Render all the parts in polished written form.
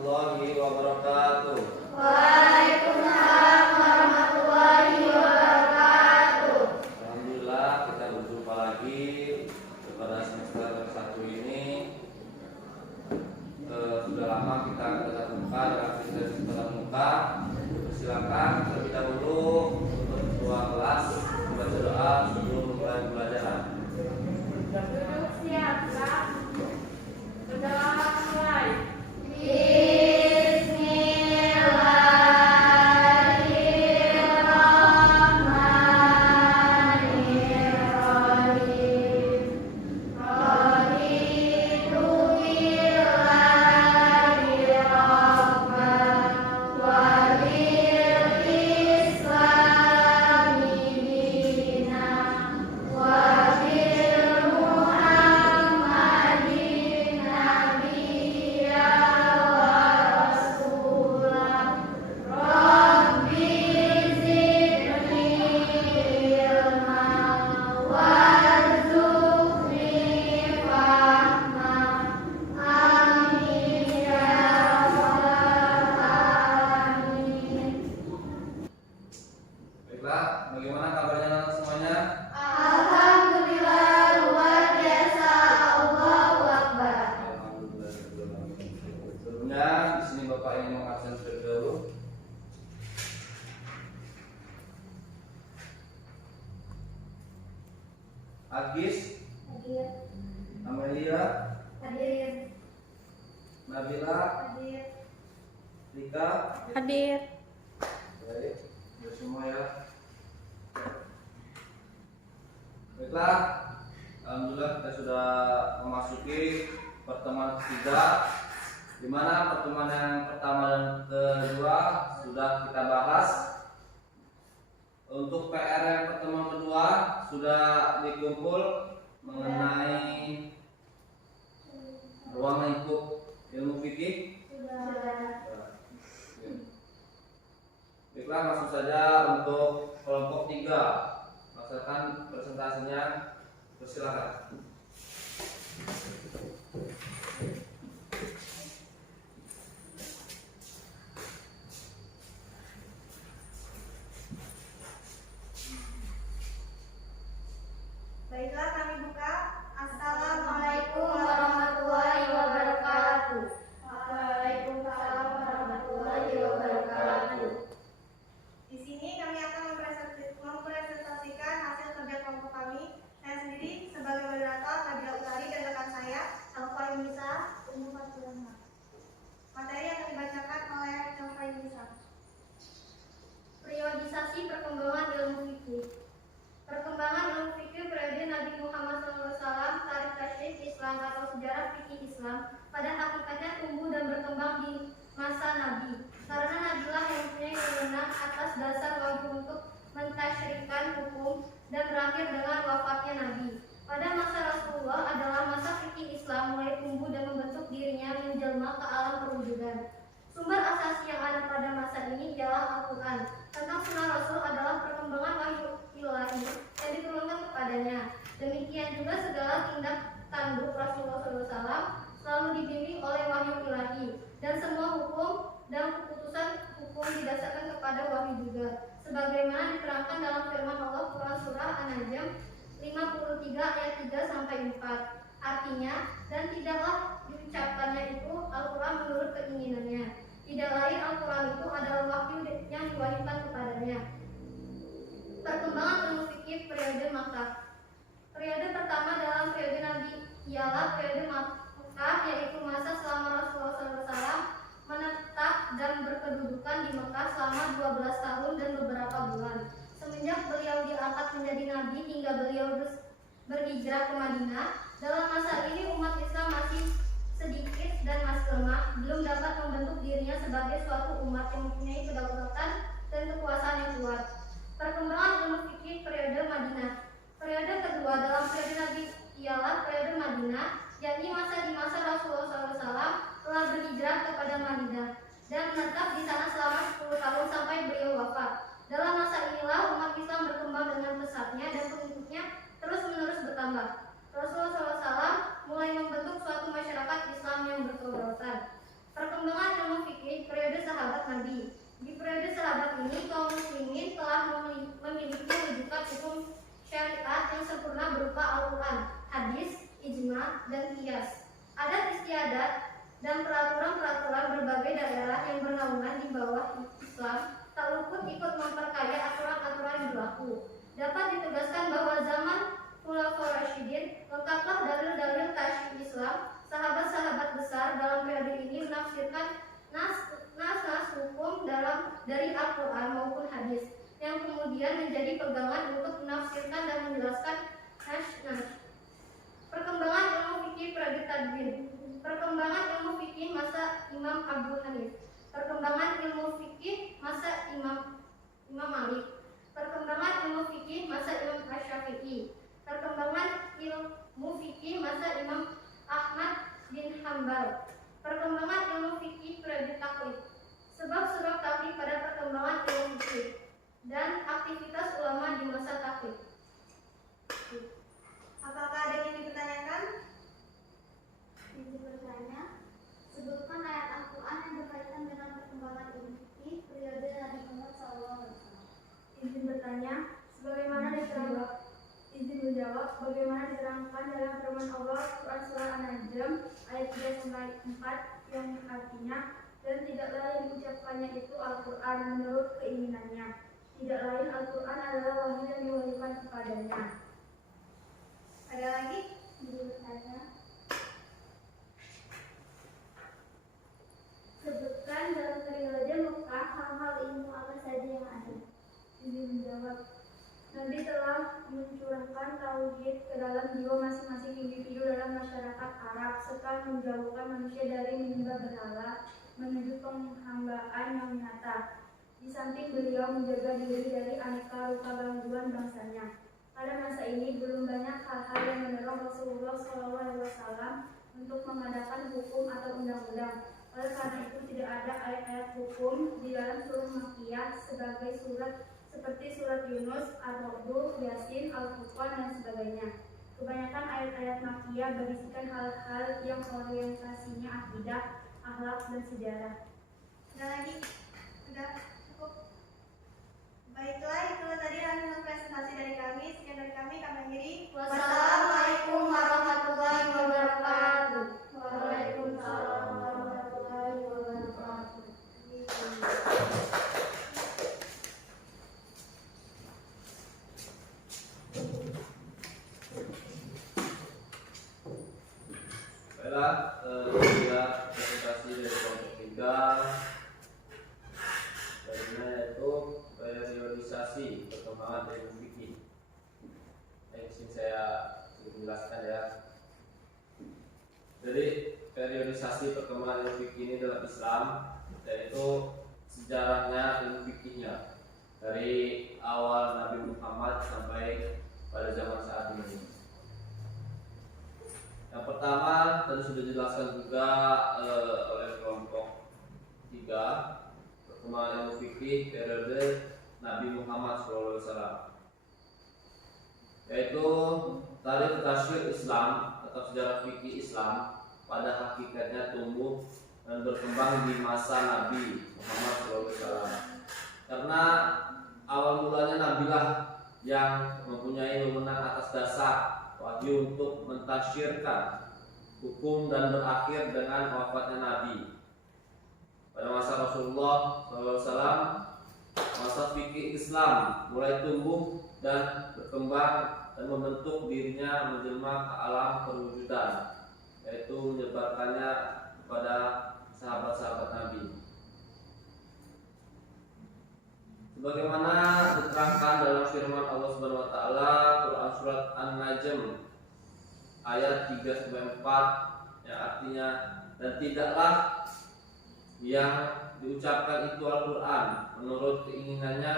Warahmatullahi wabarakatuh. Waalaikumsalam warahmatullahi wabarakatuh. Alhamdulillah kita berjumpa lagi pada semester 1 ini. Sudah lama kita tetap muka dalam sesi tetap muka. Silakan terlebih dahulu untuk ketua kelas membaca doa sebelum mulai pembelajaran. Duduk siap, Kak. Sudah mulai. Baiklah, bagaimana kabarnya semuanya? Alhamdulillah luar biasa. Allahu Akbar. Alhamdulillah. Sebelumnya di sini Bapak ingin mengabsen terlebih dahulu. Agis, Hadir. Amelia, Hadir. Nabila, Hadir. Rika. Hadir. Baik, sudah semua ya. Baiklah, alhamdulillah kita sudah memasuki pertemuan ketiga, di mana pertemuan yang pertama dan kedua sudah kita bahas. Untuk PR yang pertemuan kedua sudah dikumpul mengenai ruang lingkup ilmu fikih. Sudah. Baiklah, langsung saja untuk kelompok 3. Laksanakan presentasinya, persilakan. Baiklah, kami buka. Assalamualaikum warahmatullahi wabarakatuh. Waalaikumsalam warahmatullahi wabarakatuh. Di sini kami akan mempresentasikan hasil kerja kelompok kami. Saya sendiri sebagai moderator Nabila Utari dan rekan saya Alfa Yunisa Umum Faturahma. Materi yang dibacakan oleh Alfa Yunisa. Periodisasi perkembangan ilmu fikih. Perkembangan ilmu fikih periode Nabi Muhammad SAW, tarikh tashrif Islam atau sejarah fikih Islam, pada hakikatnya tumbuh dan berkembang di masa Nabi. Karena Nabilah yang mempunyai wewenang atas dasar wahyu untuk mentasyrikan hukum dan berakhir dengan wafatnya Nabi. Pada masa Rasulullah adalah masa fikih Islam mulai tumbuh dan membentuk dirinya menjelma ke alam perwujudan. Sumber asasi yang ada pada masa ini ialah Al-Quran. Tentang sunnah Rasul adalah perkembangan wahyu ilahi yang diturunkan kepadanya. Demikian juga segala tindak tanduk Rasulullah SAW selalu dibimbing oleh wahyu ilahi, dan semua hukum dan keputusan hukum didasarkan kepada wahyu juga. Sebagaimana diterangkan dalam firman Allah Quran Surah An-Najm 53 ayat 3 sampai 4. Artinya, dan tidaklah diucapkannya itu Al-Quran menurut keinginannya. Tidak lain Al-Quran itu adalah wahyu yang diwahyukan kepadanya. Perkembangan ilmu fikih periode Makkah. Periode pertama dalam periode Nabi ialah periode Makkah, yaitu masa selama Rasulullah SAW menetap dan berkedudukan di Mekah selama 12 tahun dan beberapa bulan. Semenjak beliau diangkat menjadi nabi hingga beliau berhijrah ke Madinah, dalam masa ini umat Islam masih sedikit dan masih lemah, belum dapat membentuk dirinya sebagai suatu umat yang mempunyai kedaulatan dan kekuasaan yang kuat. Perkembangan ilmu fikih periode Madinah. Periode kedua dalam periode Nabi ialah periode Madinah, yakni di masa Rasulullah SAW telah berhijrah kepada Madinah dan menetap di sana selama 10 tahun sampai beliau wafat. Dalam masa inilah umat Islam berkembang dengan pesatnya dan pengikutnya terus-menerus bertambah. Rasulullah SAW mulai membentuk suatu masyarakat Islam yang berkedaulatan. Perkembangan ilmu ini kaum muslimin telah memiliki rujukan hukum syariat yang sempurna berupa Al-Quran, hadis, ijma, dan qiyas. Adat istiadat dan peraturan-peraturan berbagai daerah yang bernaungan di bawah Islam tak luput ikut memperkaya aturan-aturan yang berlaku. Dapat ditegaskan bahwa zaman Khulafaur Rasyidin lengkaplah dalil-dalil tasyri' Islam. Sahabat-sahabat besar dalam periode ini menafsirkan nas-nas hukum dari Al-Quran maupun hadis yang kemudian menjadi pegangan untuk menafsirkan dan menjelaskan nas-nas. Perkembangan ilmu fikih periode tadwin. Perkembangan ilmu fikih masa Imam Abu Hanif. Perkembangan ilmu fikih masa Imam Malik. Perkembangan ilmu fikih masa Imam Asy-Syafi'i. Perkembangan ilmu fikih masa Imam Ahmad bin Hambal. Perkembangan ilmu fikih periode taklid. Sebab-sebab taklid pada perkembangan ilmu fikih dan aktivitas ulama di masa taklid. Apakah ada yang dipertanyakan? Izin bertanya, sebutkan ayat Al-Quran yang berkaitan dengan perkembangan ilmu fikih periode Nabi Muhammad SAW. Izin bertanya, sebagaimana diterangkan. Izin menjawab, bagaimana diterangkan dalam firman Allah Quran surah An-Najm ayat 3-4 yang artinya, dan tidaklah yang diucapkannya itu Al-Quran menurut keinginannya. Tidak lain Al-Quran adalah wahyu yang diwahyukan kepadanya. Ada lagi? Izin bertanya, sebutkan dalam periode Mekah hal-hal ilmu apa saja yang ada. Izin menjawab, Nabi telah mencurahkan tauhid ke dalam jiwa masing-masing individu dalam masyarakat Arab serta menjauhkan manusia dari menyembah berhala menuju penghambaan yang nyata. Di samping beliau menjaga diri dari aneka rupa gangguan bangsanya. Pada masa ini belum banyak hal-hal yang mendorong Rasulullah SAW untuk mengadakan hukum atau undang-undang. Oleh karena itu tidak ada ayat-ayat hukum di dalam surah Makkiyah sebagai surat seperti surat Yunus, Ar-Ra'd, Yasin, Al-Furqan, dan sebagainya. Kebanyakan ayat-ayat Makkiyah berisikan hal-hal yang orientasinya akidah, akhlak, dan sejarah. Ada lagi? Sudah cukup? Baiklah, itu tadi hasil presentasi dari kami. Sekian dari kami akhiri. Wassalamualaikum warahmatullahi wabarakatuh. Waalaikumsalam warahmatullahi wabarakatuh. Baiklah, kita presentasi dari kelompok 3 yaitu periodisasi perkembangan ilmu fikih. Yang sini saya jelaskan ya. Jadi periodisasi perkembangan ilmu fikih ini dalam Islam yaitu sejarahnya ilmu fikihnya dari awal Nabi Muhammad sampai pada zaman saat ini. Yang pertama tadi sudah dijelaskan juga oleh kelompok 3 perkembangan ilmu fikih periode Nabi Muhammad SAW, yaitu tarikh tasyri' Islam atau sejarah fikih Islam pada hakikatnya tumbuh dan berkembang di masa Nabi Muhammad SAW. Karena awal mulanya Nabilah yang mempunyai wewenang atas dasar wahyu untuk mentasyirkan hukum dan berakhir dengan wafatnya Nabi. Pada masa Rasulullah SAW, masa fikih Islam mulai tumbuh dan berkembang dan membentuk dirinya menjelma ke alam perwujudan, yaitu menyebarkannya kepada sahabat-sahabat Nabi. Sebagaimana diterangkan dalam firman Allah Subhanahu wa taala Quran surat An-Najm ayat 3-4 yang artinya, dan tidaklah yang diucapkan itu Al-Quran menurut keinginannya,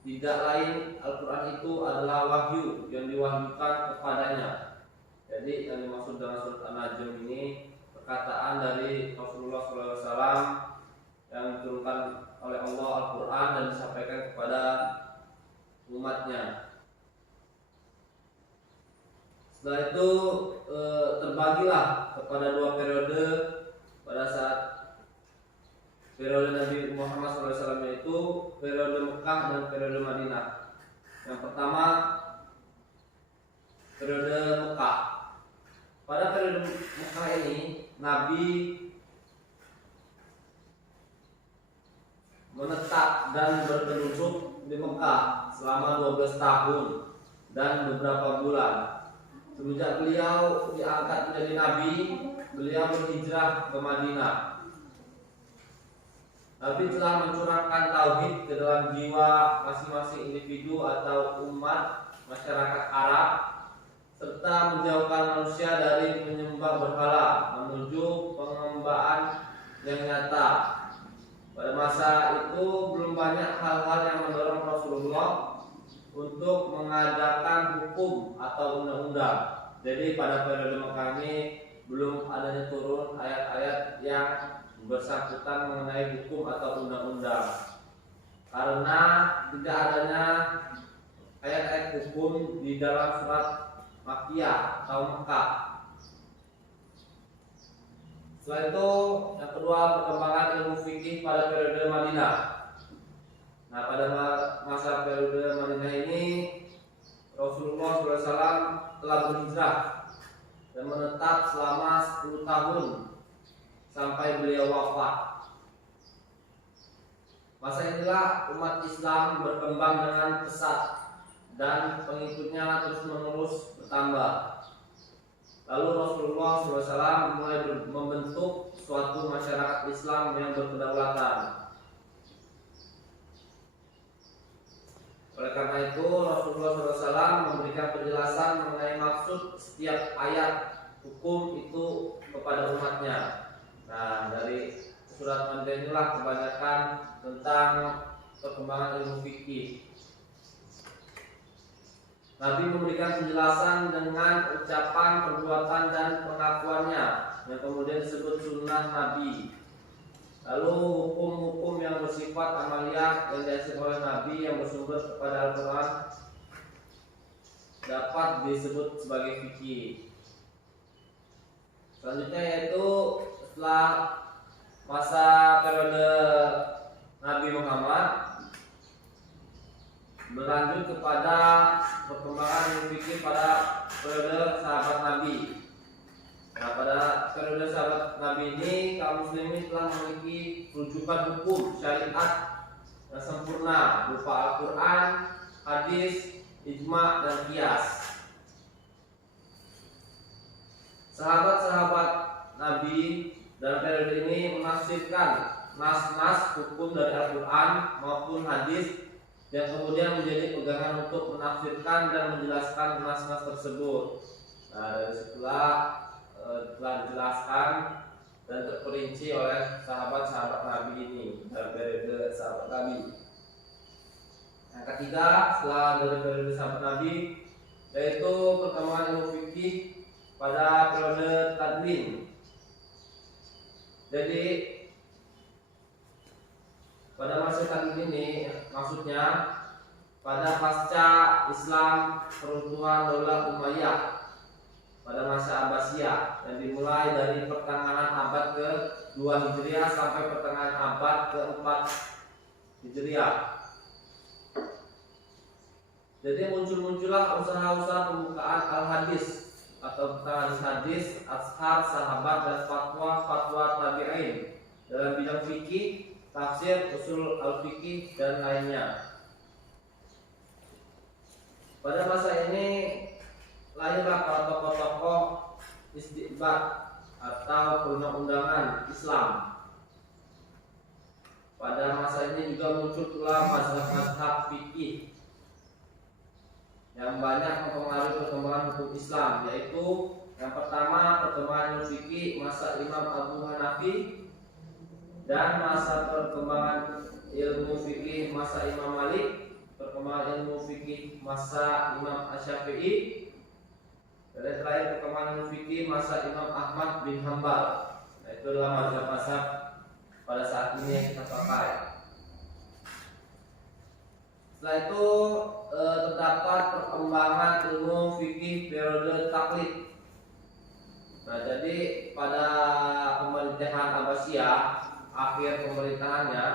tidak lain Al-Quran itu adalah wahyu yang diwahyukan kepadanya. Jadi yang dimaksud dalam surat An-Najm ini perkataan dari Rasulullah SAW yang diturunkan oleh Allah Al-Quran dan disampaikan kepada umatnya. Setelah itu terbagilah kepada 2 periode. Pada saat periode Nabi Muhammad SAW yaitu periode Mekah dan periode Madinah. Yang pertama periode Mekah. Pada periode Mekah ini Nabi menetap dan berpenyusup di Mekah selama 12 tahun dan beberapa bulan. Semenjak beliau diangkat menjadi nabi, beliau berhijrah ke Madinah. Nabi telah mencurahkan tauhid ke dalam jiwa masing-masing individu atau umat masyarakat Arab, serta menjauhkan manusia dari menyembah berhala menuju penghambaan yang nyata. Pada masa itu belum banyak hal-hal yang mendorong Rasulullah untuk mengadakan hukum atau undang-undang. Jadi pada periode Mekah ini belum adanya turun ayat-ayat yang bersangkutan mengenai hukum atau undang-undang. Karena tidak adanya ayat-ayat hukum di dalam surat Makkiyah atau Mekah. Setelah itu yang kedua perkembangan ilmu fikih pada periode Madinah. Nah, pada masa periode Madinah ini Rasulullah SAW telah berhijrah dan menetap selama 10 tahun sampai beliau wafat. Masa inilah umat Islam berkembang dengan pesat dan pengikutnya terus menerus bertambah. Lalu Rasulullah SAW mulai membentuk suatu masyarakat Islam yang berkedaulatan. Oleh karena itu Rasulullah SAW memberikan penjelasan mengenai maksud setiap ayat hukum itu kepada umatnya. Nah, dari surat Madinah inilah kebanyakan tentang perkembangan ilmu fikih. Nabi memberikan penjelasan dengan ucapan, perbuatan, dan pengakuannya yang kemudian disebut sunnah Nabi. Lalu hukum-hukum yang bersifat amaliyah yang diajarkan oleh Nabi yang bersumber kepada Al-Quran dapat disebut sebagai fikih. Selanjutnya yaitu setelah masa periode Nabi Muhammad berlanjut kepada perkembangan ilmu fikih pada periode sahabat Nabi. Nah, pada periode sahabat Nabi ini kaum muslimin telah memiliki rujukan hukum syariat yang sempurna berupa Al-Quran, hadis, ijma, dan qiyas. Sahabat-sahabat Nabi dalam periode ini menafsirkan nas-nas hukum dari Al-Quran maupun hadis yang kemudian menjadi pegangan untuk menafsirkan dan menjelaskan nas-nas tersebut. Nah, dari situlah telah dijelaskan dan terperinci oleh sahabat-sahabat Nabi ini dalam periode sahabat Nabi. Yang ketiga setelah dari periode sahabat Nabi yaitu perkembangan ilmu fikih pada periode tadwin. Jadi pada masa tadwin ini maksudnya pada pasca Islam peruntuhan Daulah Umayyah pada masa Abbasiyah yang dimulai dari pertengahan abad ke-2 Hijriah sampai pertengahan abad ke-4 Hijriah. Jadi muncullah usaha-usaha pembukaan al-hadis atau tentang hadis, ashar, sahabat, dan fatwa-fatwa tabi'in dalam bidang fikih, tafsir, usul al-fikih, dan lainnya. Pada masa ini lahirlah para tokoh-tokoh istiqbat atau perundang-undangan Islam. Pada masa ini juga muncul pula mazhab-mazhab fikih yang banyak mempengaruhi perkembangan hukum Islam, yaitu yang pertama perkembangan ilmu fikih masa Imam Abu Hanafi dan masa perkembangan ilmu fikih masa Imam Malik, perkembangan ilmu fikih masa Imam Asy-Syafi'i, dan yang terakhir perkembangan ilmu fikih masa Imam Ahmad bin Hambal. Nah, itu adalah mazhab-mazhab pada saat ini yang kita pakai. Setelah itu terdapat perkembangan ilmu fikih periode taklid. Nah, jadi pada pemerintahan Abbasiyah akhir pemerintahannya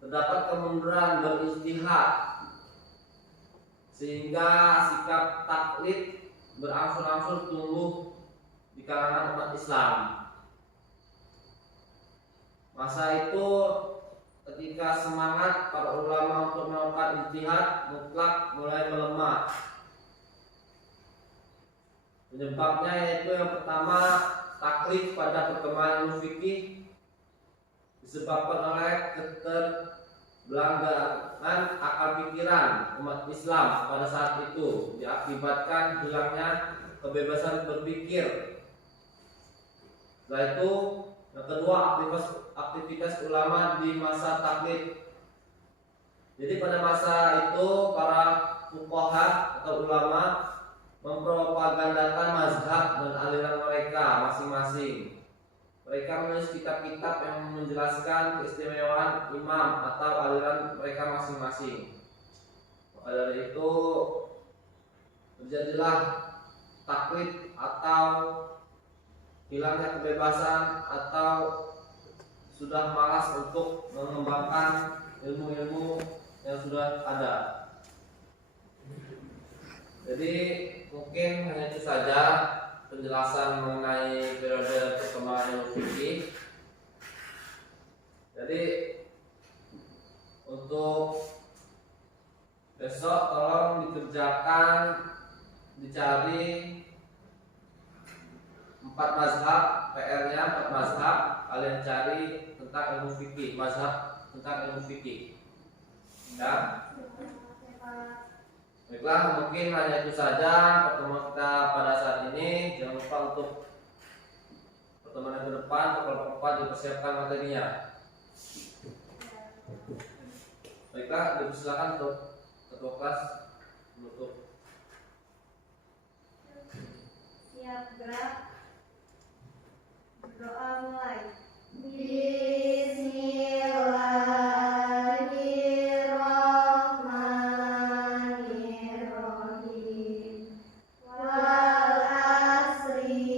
terdapat kemunduran berijtihad sehingga sikap taklid berangsur-angsur tumbuh di kalangan umat Islam. Masa itu ketika semangat para ulama untuk melakukan ijtihad mutlak mulai melemah. Penyebabnya yaitu yang pertama, taklid pada perkembangan ilmu fikih disebabkan oleh keterbelakangan akal pikiran umat Islam pada saat itu, diakibatkan hilangnya kebebasan berpikir. Setelah itu, yang kedua, aktivitas ulama di masa taklid. Jadi pada masa itu para fuqaha atau ulama mempropagandakan mazhab dan aliran mereka masing-masing. Mereka menulis kitab-kitab yang menjelaskan keistimewaan imam atau aliran mereka masing-masing. Maka dari itu terjadilah taklid atau hilangnya kebebasan atau sudah malas untuk mengembangkan ilmu-ilmu yang sudah ada. Jadi mungkin hanya itu saja penjelasan mengenai periode perkembangan ilmu fikih. Jadi untuk besok tolong dikerjakan, dicari 4 mazhab, PR-nya 4 mazhab, kalian cari tentang ilmu fikih, mazhab tentang ilmu fikih. Ya. Baiklah, mungkin hanya itu saja pertemuan kita pada saat ini. Jangan lupa untuk pertemuan yang ke depan, kelompok 4 dipersiapkan materinya. Baiklah, dipersilakan untuk ketua kelas menutup. Siap, gerak. Doa mulai. Bismillahirrahmanirrahim. Wal asri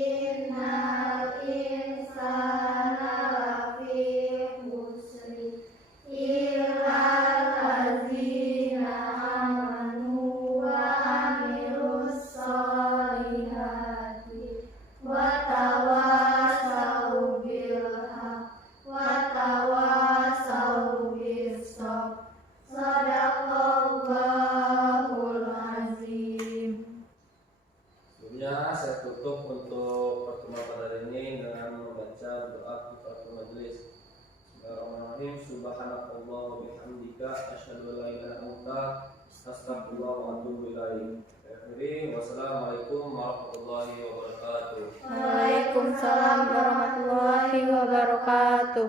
innal insana lafi khusri illal ladzina amanu wa amilus solihati wa tawasau bil haq wa tawasau bis sabr. Shadaqallahul azim. Sebelumnya saya tutup untuk pertemuan pada hari ini dengan membaca doa kifaratul majelis. Bismillahirrahmanirrahim. Subhanakallah wa bihamdika asyhadu an la ilaha illa anta astaghfiruka wa atubu ilaik. Wassalamualaikum warahmatullahi wabarakatuh. Waalaikumsalam warahmatullahi wabarakatuh.